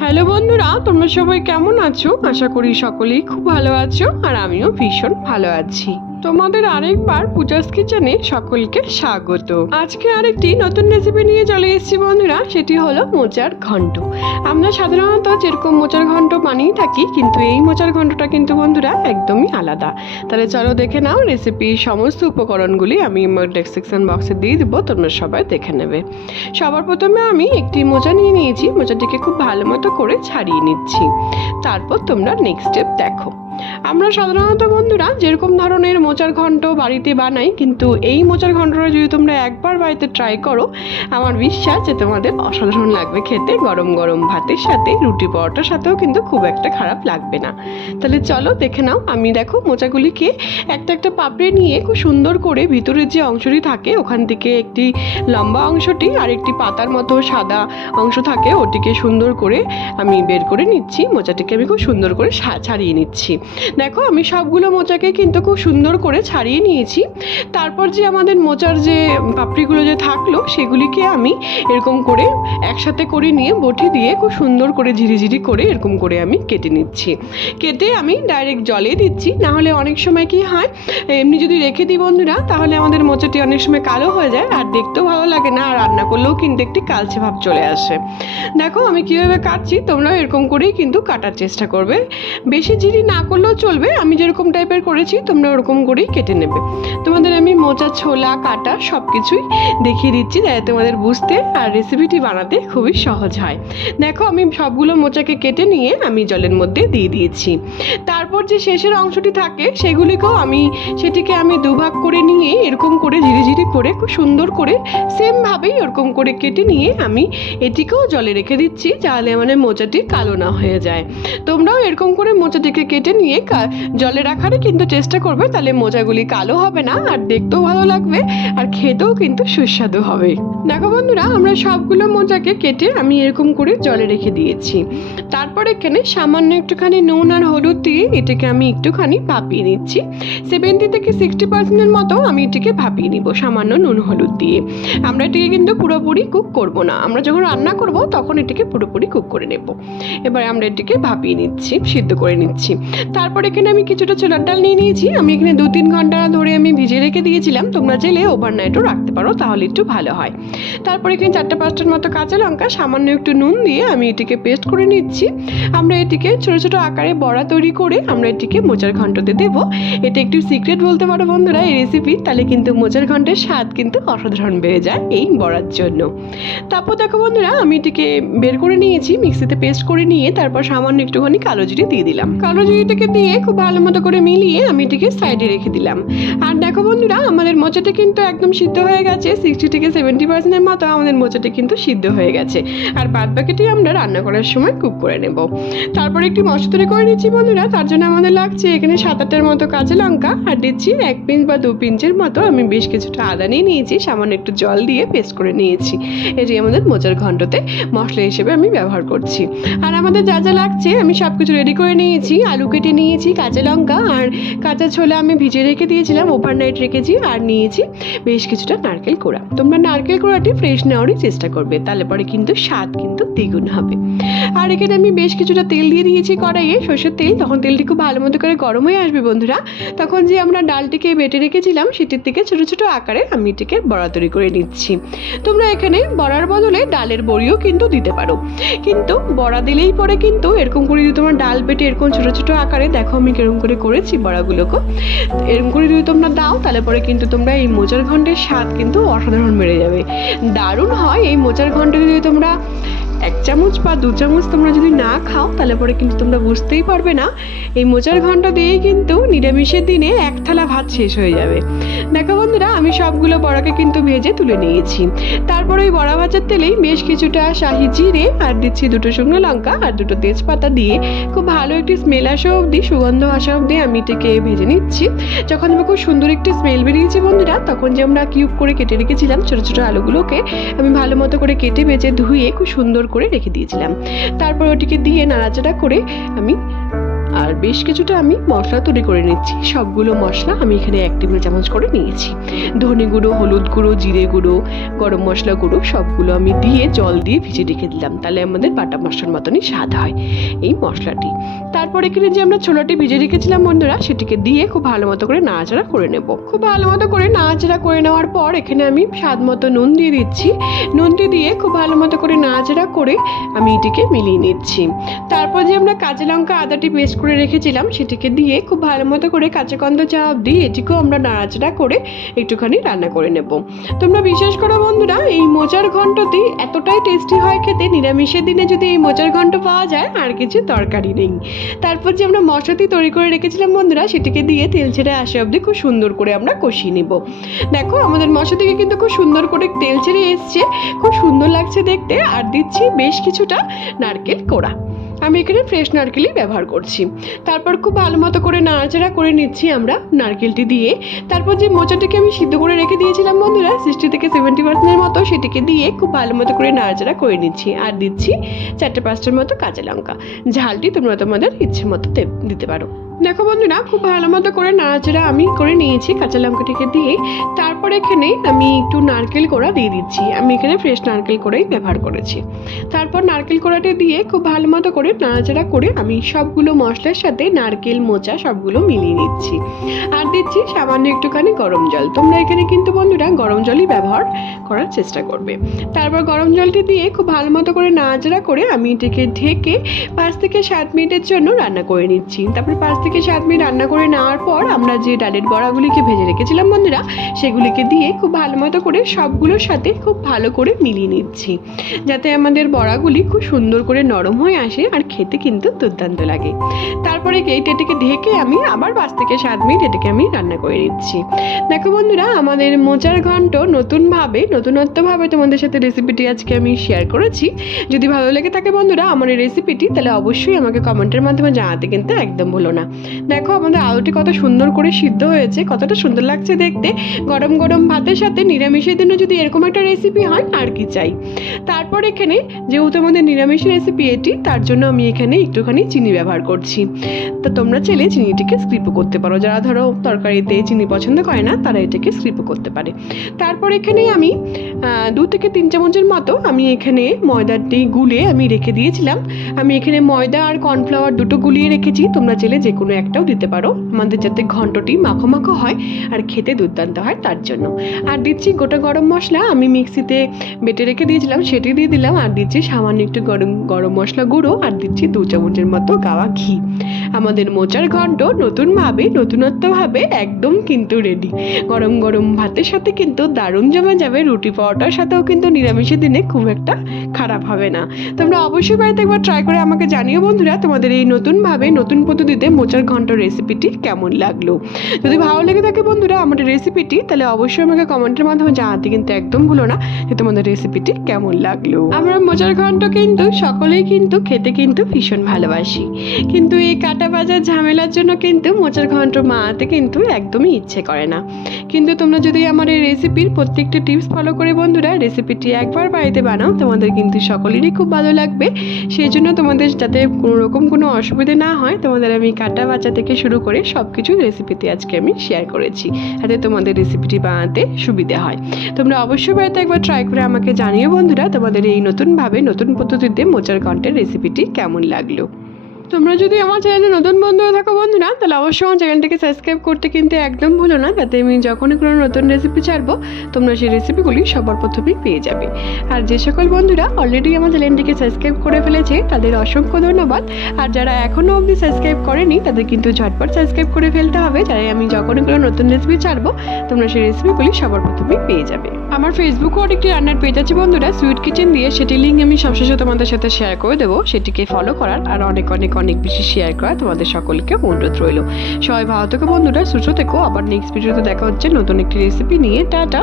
Hello বন্ধুরা, তোমরা সবাই কেমন আছো? আশা করি সকলেই খুব ভালো আছো আর আমিও ভীষণ ভালো আছি। তোমাদের আরেকবার পূজাস কিচেনে সকলকে স্বাগত। আজকে আরেকটি নতুন রেসিপি নিয়ে চলে এসেছি বন্ধুরা, সেটি হলো মোচার ঘন্ট। আমরা সাধারণত যেরকম মোচার ঘন্ট বানিয়ে থাকি, কিন্তু এই মোচার ঘন্টটা কিন্তু বন্ধুরা একদমই আলাদা। তাহলে চলো দেখে নাও রেসিপির সমস্ত উপকরণগুলি আমি আমার ডেসক্রিপশন বক্সে দিয়ে দেবো, তোমরা সবাই দেখে নেবে। সবার প্রথমে আমি একটি মোচা নিয়ে নিয়েছি। মোচাটিকে খুব ভালো মতো করে ছাড়িয়ে নিচ্ছি। তারপর তোমরা নেক্সট স্টেপ দেখো। আমরা সাধারণত বন্ধুরা যেরকম ধরনের মোচার ঘন্ট বাড়িতে বানাই, কিন্তু এই মোচার ঘন্টটা যদি তোমরা একবার বাড়িতে ট্রাই করো, আমার বিশ্বাস যে তোমাদের অসাধারণ লাগবে খেতে। গরম গরম ভাতের সাথে, রুটি পরোটার সাথেও কিন্তু খুব একটা খারাপ লাগবে না। তাহলে চলো দেখে নাও, আমি দেখো মোচাগুলিকে একটা একটা পাপড়ে নিয়ে খুব সুন্দর করে ভিতরের যে অংশটি থাকে, ওখান থেকে একটি লম্বা অংশটি আর একটি পাতার মতো সাদা অংশ থাকে, ওটিকে সুন্দর করে আমি বের করে নিচ্ছি। মোচাটিকে আমি খুব সুন্দর করে ছাড়িয়ে নিচ্ছি। দেখো, আমি সবগুলো মোচাকে কিন্তু খুব সুন্দর করে ছাড়িয়ে নিয়েছি। তারপর যে আমাদের মোচার যে পাপড়িগুলো যে থাকল, সেগুলিকে আমি এরকম করে একসাথে করে নিয়ে বটি দিয়ে খুব সুন্দর করে ঝিরিঝিরি করে এরকম করে আমি কেটে নিচ্ছি। কেটে আমি ডাইরেক্ট জলে দিচ্ছি না হলে অনেক সময় কি হয়, এমনি যদি রেখে দিই বন্ধুরা, তাহলে আমাদের মোচাটি অনেক সময় কালো হয়ে যায় আর দেখতেও ভালো লাগে না, আর রান্না করলেও কিন্তু একটি কালচে ভাব চলে আসে। দেখো, আমি কীভাবে কাটছি, তোমরাও এরকম করেই কিন্তু কাটার চেষ্টা করবে। বেশি ঝিরি না করলেও চলবে। আমি যেরকম টাইপের করেছি, তোমরা ওরকম করেই কেটে নেবে। তোমাদের আমি মোচা, ছোলা, কাটা সব কিছুই দেখিয়ে দিচ্ছি যাতে তোমাদের বুঝতে আর রেসিপিটি বানাতে খুবই সহজ হয়। দেখো, আমি সবগুলো মোচাকে কেটে নিয়ে আমি জলের মধ্যে দিয়ে দিয়েছি। তারপর যে শেষের অংশটি থাকে, সেগুলিকেও আমি, সেটিকে আমি দুভাগ করে নিয়ে এরকম করে ঝিরিঝিরি করে, খুব সুন্দর করে সেমভাবেই ওরকম করে কেটে নিয়ে আমি এটিকেও জলে রেখে দিচ্ছি তাহলে মানে মোচাটি কালো না হয়ে যায়। তোমরাও এরকম করে মোচাটিকে কেটে নিয়ে জলে রাখারই কিন্তু চেষ্টা করবে, তাহলে মোচাগুলি কালো হবে না, আর দেখতেও ভালো লাগবে, আর খেতেও কিন্তু সুস্বাদু হবে। দেখো বন্ধুরা, আমরা সবগুলো মোচাকে কেটে আমি এরকম করে জলে রেখে দিয়েছি। তারপর এখানে সামান্য একটুখানি নুন আর হলুদ দিয়ে এটাকে আমি একটুখানি ভাপিয়ে নিচ্ছি। সেভেন্টি থেকে সিক্সটি পার্সেন্টের মতো আমি এটিকে ভাপিয়ে নিব, সামান্য নুন হলুদ দিয়ে। আমরা এটিকে কিন্তু পুরোপুরি কুক করব না, আমরা যখন রান্না করব তখন এটিকে পুরোপুরি কুক করে নেব। এবার আমরা এটিকে ভাপিয়ে নিচ্ছি, সিদ্ধ করে নিচ্ছি। তারপর এখানে আমি কিছুটা ছোলার ডাল নিয়ে নিয়েছি। আমি এখানে দু তিন ঘণ্টা ধরে আমি ভিজে রেখে দিয়েছিলাম। তোমরা চাইলে ওভারনাইটও রাখতে পারো, তাহলে একটু ভালো হয়। তারপর এখানে চারটে পাঁচটার মতো কাঁচা লঙ্কা, সামান্য একটু নুন দিয়ে আমি এটিকে পেস্ট করে নিচ্ছি। আমরা এটিকে ছোট ছোট আকারে বড়া তৈরি করে আমরা এটিকে মোচার ঘন্টতে দেব। এটা একটু সিক্রেট বলতে পারো বন্ধুরা, এই রেসিপি তাহলে কিন্তু মোচার ঘন্টের স্বাদ কিন্তু অসাধারণ বেড়ে যায় এই বড়ার জন্য। তারপর দেখো বন্ধুরা, আমি এটিকে বের করে নিয়েছি, মিক্সিতে পেস্ট করে নিয়ে তারপর সামান্য একটুখানি কালো জিরে দিয়ে দিলাম। কালো জিরেটাকে দিয়ে খুব ভালো মতো করে মিলিয়ে আমি এটিকে সাইডে রেখে দিলাম। আর দেখো বন্ধুরা, আমাদের মোচাটা কিন্তু একদম সিদ্ধ হয়ে গেছে। সিক্সটি থেকে সেভেন্টি পার্সেন্টের মতো আমাদের মোচাটা কিন্তু সিদ্ধ হয়ে গেছে। আর বাদ বাকিটি আমরা রান্না করার সময় কুক করে নেব। তারপর একটি মশলা তৈরি করে নিচ্ছি বন্ধুরা। তার জন্য আমাদের লাগছে এখানে সাত আটটার মতো কাঁচা লঙ্কা। আর দিচ্ছি এক পিঞ্চ বা দু পিঞ্চের মতো আমি বেশ কিছুটা আদা নিয়ে নিয়েছি। সামান্য একটু জল দিয়ে পেস্ট করে নিয়েছি। এটি আমাদের মোচার ঘন্টতে মশলা হিসেবে আমি ব্যবহার করছি। আর আমাদের যা যা লাগছে আমি সব কিছু রেডি করে নিয়েছি। আলু কেটে নিয়েছি কাঁচা লঙ্কা আর কাঁচা ছোলা আমি ভিজে রেখে দিয়েছিলাম ওভারনাইট রেখেছি আর নিয়েছি বেশ কিছুটা নারকেল কোড়া। তোমরা নারকেল কোড়াটি ফ্রেশ নেওয়ারই চেষ্টা করবে, তাহলে পরে কিন্তু স্বাদ কিন্তু দ্বিগুণ হবে। আর এখানে আমি বেশ কিছুটা তেল দিয়ে দিয়েছি কড়াইয়ে, সর্ষের তেল, তখন তেলটি খুব ভালো মতো করে গরম হয়ে আসবে বন্ধুরা। তখন যে আমরা ডালটিকে বেটে রেখেছিলাম, সেটির থেকে ছোটো ছোটো আকারে আমি এটিকে বড়া তৈরি করে নিচ্ছি। তোমরা এখানে বড়ার বদলে ডালের বড়িও কিন্তু দিতে পারো। কিন্তু বড়া দিলেই পরে কিন্তু এরকম করে যদি তোমার ডাল বেটে এরকম ছোটো ছোটো আকারে দেখো আমি কেরম করে করেছি বড়াগুলোকে। এরকম করে যদি তোমরা দাও, তাহলে পরে কিন্তু তোমরা এই মোচার ঘন্টের স্বাদ কিন্তু অসাধারণ বেড়ে যাবে। দারুণ হয় এই মোচার ঘন্টে যদি তোমরা এক চামচ বা দু চামচ তোমরা যদি না খাও, তাহলে পরে কিন্তু তোমরা বুঝতেই পারবে না। এই মোচার ঘন্ট দিয়েই কিন্তু নিরামিষের দিনে এক থালা ভাত শেষ হয়ে যাবে। দেখো বন্ধুরা, আমি সবগুলো বড়াকে কিন্তু ভেজে তুলে নিয়েছি। তারপর ওই বড়া ভাজার তেলেই বেশ কিছুটা শাহি জিরে আর দিচ্ছি দুটো শুকনো লঙ্কা আর দুটো তেজপাতা দিয়ে খুব ভালো একটি স্মেল আসা অবধি, সুগন্ধ আসা অবধি আমি এটাকে ভেজে নিচ্ছি। যখন আমার খুব সুন্দর একটি স্মেল বেরিয়েছে বন্ধুরা, তখন যে আমরা কিউব করে কেটে রেখেছিলাম ছোটো ছোটো আলুগুলোকে, আমি ভালো মতো করে কেটে ভেজে ধুয়ে খুব সুন্দর করে রেখে দিয়েছিলাম। তারপর ওটিকে দিয়ে নাড়াচাড়া করে আমি আর বেশ কিছুটা আমি মশলা তৈরি করে নিচ্ছি। সবগুলো মশলা আমি এখানে এক টেবিল চামচ করে নিয়েছি। ধনে গুঁড়ো, হলুদ গুঁড়ো, জিরে গুঁড়ো, গরম মশলা গুঁড়ো সবগুলো আমি দিয়ে জল দিয়ে ভিজে রেখে দিলাম। তাহলে আমাদের বাটা মশলার মতনই স্বাদ হয় এই মশলাটি। তারপর এখানে যে আমরা ছোলাটি ভিজে রেখেছিলাম বন্ধুরা, সেটিকে দিয়ে খুব ভালো মতো করে নাড়াচাড়া করে নেব। খুব ভালো মতো করে নাড়াচাড়া করে নেওয়ার পর এখানে আমি স্বাদ মতো নুন দিয়ে দিচ্ছি। নুনটি দিয়ে খুব ভালো মতো করে নাড়াচাড়া করে আমি এটিকে মিলিয়ে নিচ্ছি। তারপর যে আমরা কাঁচা লঙ্কা আদাটি পেস্ট করে রেখেছিলাম সেটিকে দিয়ে খুব ভালো মতো করে কাঁচা কন্দ চা অবধি এটিকেও আমরা নাড়াচাড়া করে একটুখানি রান্না করে নেব। তোমরা বিশ্বাস করো বন্ধুরা, এই মোচার ঘন্টটি এতটাই টেস্টি হয় খেতে, নিরামিষের দিনে যদি এই মোচার ঘন্ট পাওয়া যায়, আর কিছু তরকারি নেই। তারপর যে আমরা মশলাটি তৈরি করে রেখেছিলাম বন্ধুরা, সেটিকে দিয়ে তেল ছেড়ে আসে অবধি খুব সুন্দর করে আমরা কষিয়ে নেব। দেখো, আমাদের মশলা থেকে কিন্তু খুব সুন্দর করে তেল ছেড়ে এসছে, খুব সুন্দর লাগছে দেখতে, আর দিচ্ছি বেশ কিছুটা নারকেল কোড়া। আমি এখানে ফ্রেশ নারকেলই ব্যবহার করছি। তারপর খুব ভালো মতো করে নাড়াচাড়া করে নিচ্ছি আমরা নারকেলটি দিয়ে। তারপর যে মোচাটিকে আমি সিদ্ধ করে রেখে দিয়েছিলাম বন্ধুরা সিক্সটি থেকে সেভেন্টি পার্সেন্টের মতো সেটিকে দিয়ে খুব ভালো মতো করে নাড়াচাড়া করে নিচ্ছি। আর দিচ্ছি চারটে পাঁচটার মতো কাঁচা লঙ্কা। ঝালটি তোমরা তোমাদের ইচ্ছে মতো দিতে পারো। দেখো বন্ধুরা, খুব ভালো মতো করে নাড়াচাড়া আমি করে নিয়েছি কাঁচা লঙ্কাটিকে দিয়ে। তারপর এখানে আমি একটু নারকেল কোড়া দিয়ে দিচ্ছি। আমি এখানে ফ্রেশ নারকেল কোড়াই ব্যবহার করেছি। তারপর নারকেল কোড়াটি দিয়ে খুব ভালো মতো করে নাড়াচাড়া করে আমি সবগুলো মশলার সাথে নারকেল, মোচা সবগুলো মিলিয়ে নিচ্ছি। আর দিচ্ছি সামান্য একটুখানি গরম জল। তোমরা এখানে কিন্তু বন্ধুরা গরম জলই ব্যবহার করার চেষ্টা করবে। তারপর গরম জলটি দিয়ে খুব ভালো মতো করে নাড়াচাড়া করে আমি এটিকে ঢেকে পাঁচ থেকে সাত মিনিটের জন্য রান্না করে নিচ্ছি। তারপর পাঁচ থেকে সাত মিনিট রান্না করে নেওয়ার পর আমরা যে ডালের বড়াগুলিকে ভেজে রেখেছিলাম বন্ধুরা, সেগুলিকে দিয়ে খুব ভালো মতো করে সবগুলোর সাথে খুব ভালো করে মিলিয়ে নিচ্ছি। যাতে আমাদের বড়াগুলি খুব সুন্দর করে নরম হয়ে আসে আর খেতে কিন্তু দুর্দান্ত লাগে। তারপরে এইটা এটাকে ঢেকে আমি আবার পাঁচ থেকে সাত মিনিট এটাকে আমি রান্না করে নিচ্ছি। দেখো বন্ধুরা, আমাদের মোচার ঘন্ট নতুনভাবে, নতুনত্বভাবে তোমাদের সাথে রেসিপিটি আজকে আমি শেয়ার করেছি। যদি ভালো লেগে থাকে বন্ধুরা, আমার এই রেসিপিটি তাহলে অবশ্যই আমাকে কমেন্টের মাধ্যমে জানাতে কিন্তু একদম ভুলো না। দেখো, আমাদের আলুটি কত সুন্দর করে সিদ্ধ হয়েছে, কতটা সুন্দর লাগছে দেখতে। গরম গরম ভাতের সাথে নিরামিষের জন্য যদি এরকম একটা রেসিপি হয়, আর কি চাই? তারপর এখানে যেহেতু আমাদের নিরামিষ রেসিপি এটি, তার জন্য আমি এখানে একটুখানি চিনি ব্যবহার করছি। তো তোমরা চাইলে চিনিটিকে স্ক্রিপও করতে পারো। যারা ধরো তরকারিতে চিনি পছন্দ করে না, তারা এটাকে স্ক্রিপও করতে পারে। তারপর এখানে আমি দু থেকে তিন চামচের মতো আমি এখানে ময়দাটি গুলে আমি রেখে দিয়েছিলাম। আমি এখানে ময়দা আর কর্নফ্লাওয়ার দুটো গুলিয়ে রেখেছি। তোমরা চাইলে যে কোনো একটাও দিতে পারো। আমাদের যাতে ঘন্টটি মাখো মাখো হয় আর খেতে দুর্দান্ত হয় তার জন্য। আর দিচ্ছি গোটা গরম মশলা, আমি মিক্সিতে বেটে রেখে দিয়েছিলাম, সেটি দিয়ে দিলাম। আর দিচ্ছি সামান্য একটু গরম গরম মশলা গুঁড়ো আর দিচ্ছি দু চামচের মতো গাওয়া ঘি। আমাদের মোচার ঘন্ট নতুনভাবে নতুনত্বভাবে একদম কিন্তু রেডি গরম গরম ভাতের সাথে কিন্তু দারুণ জমে যাবে। রুটি পরোটার সাথেও কিন্তু নিরামিষের দিনে খুব একটা খারাপ হবে না। তোমরা অবশ্যই বাড়িতে একবার ট্রাই করে আমাকে জানিও বন্ধুরা। তোমাদের এই নতুনভাবে নতুন পদ্ধতিতে মোচার ঘন্ট রেসিপিটি কেমন লাগল? যদি ভালো লেগে থাকে বন্ধুরা আমাদের রেসিপিটি তাহলে অবশ্যই আমাকে কমেন্টের মাধ্যমে জানাতে কিন্তু একদম ভুলো না যে তোমাদের রেসিপিটি কেমন লাগল। আমরা মোচার ঘন্ট কিন্তু সকলেই কিন্তু খেতে কিন্তু ভীষণ ভালোবাসি। কিন্তু এই কাটা বাজার ঝামেলার জন্য কিন্তু মোচার ঘন্ট মাতে কিন্তু একদমই ইচ্ছে করে না। কিন্তু তোমরা যদি আমার এই রেসিপির প্রত্যেকটা টিপস ফলো করে বন্ধুরা রেসিপিটি একবার বাড়িতে বানাও, তোমাদের কিন্তু সকলেরই খুব ভালো লাগবে। সেই জন্য তোমাদের যাতে কোনো রকম কোনো অসুবিধা না হয়, তোমাদের আমি কাটা বাচ্চা থেকে শুরু করে সব কিছু রেসিপিতে আজকে আমি শেয়ার করেছি। যাতে তোমাদের রেসিপিটি বানাতে সুবিধা হয়। তোমরা অবশ্যই বাড়িতে একবার ট্রাই করে আমাকে জানিও বন্ধুরা, তোমাদের এই নতুনভাবে, নতুন পদ্ধতিতে মোচার কন্টের রেসিপিটি কেমন লাগল। তোমরা যদি আমার চ্যানেলে নতুন বন্ধু হয়ে থাকো বন্ধুরা, তাহলে অবশ্যই আমার চ্যানেলটাকে সাবস্ক্রাইব করতে কিন্তু একদম ভুলো না যাতে আমি যখনই কোনো নতুন রেসিপি ছাড়বো, তোমরা সেই রেসিপিগুলি সবার প্রথমেই পেয়ে যাবে। আর যে সকল বন্ধুরা অলরেডি আমার চ্যানেলটিকে সাবস্ক্রাইব করে ফেলেছে, তাদের অসংখ্য ধন্যবাদ। আর যারা এখনও অবধি সাবস্ক্রাইব করেনি, তাদের কিন্তু ঝটপট সাবস্ক্রাইব করে ফেলতে হবে, যাতে আমি যখনই কোনো নতুন রেসিপি ছাড়বো, তোমরা সেই রেসিপিগুলি সবার প্রথমেই পেয়ে যাবে। আমার ফেসবুকও আরেকটি রান্নার পেজ আছে বন্ধুরা সুইট কিচেন দিয়ে সেটি লিঙ্ক আমি সবশেষে তোমাদের সাথে শেয়ার করে দেবো, সেটিকে ফলো করার আর অনেক অনেক অনেক বেশি শেয়ার করা তোমাদের সকলকে অনুরোধ রইল। সবাই ভালো থেকো বন্ধুরা, সুস্থ থেকো। আবার নেক্সট ভিডিওতে দেখা হচ্ছে নতুন একটি রেসিপি নিয়ে। টাটা!